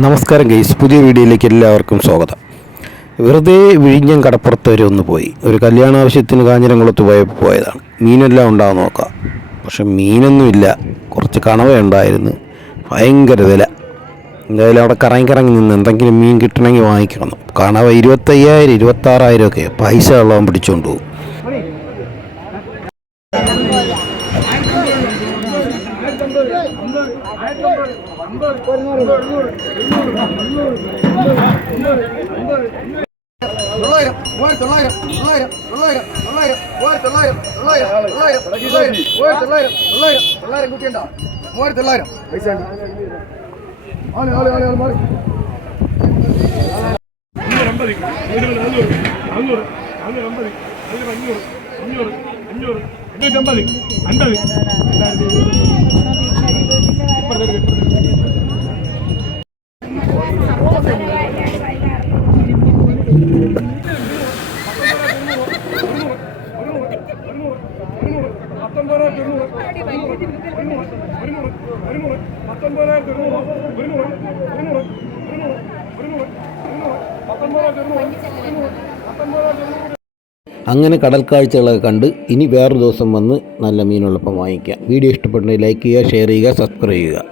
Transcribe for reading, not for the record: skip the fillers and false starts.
നമസ്കാരം ഗൈസ്, പുതിയ വീഡിയോയിലേക്ക് എല്ലാവർക്കും സ്വാഗതം. വെറുതെ വിഴിഞ്ഞം കടപ്പുറത്ത് വരെ ഒന്ന് പോയി, ഒരു കല്യാണ ആവശ്യത്തിന് കാഞ്ഞിരംകുളത്ത് പോയതാണ്. മീനെല്ലാം ഉണ്ടാകാൻ നോക്കാം, പക്ഷെ മീനൊന്നുമില്ല. കുറച്ച് കണവ ഉണ്ടായിരുന്നു, ഭയങ്കര വില. എന്തായാലും അവിടെ കറങ്ങി നിന്ന് എന്തെങ്കിലും മീൻ കിട്ടണമെങ്കിൽ വാങ്ങിക്കണം. കണവ 25,000 26,000 ഒക്കെ. പൈസ ഉള്ളവൻ പിടിച്ചുകൊണ്ട് പോകും. അങ്ങനെ കടൽ കാഴ്ചകളൊക്കെ കണ്ട് ഇനി വേറൊരു ദിവസം വന്ന് നല്ല മീനുള്ളപ്പം വാങ്ങിക്കാം. വീഡിയോ ഇഷ്ടപ്പെട്ടെങ്കിൽ ലൈക്ക് ചെയ്യുക, ഷെയർ ചെയ്യുക, സബ്സ്ക്രൈബ് ചെയ്യുക.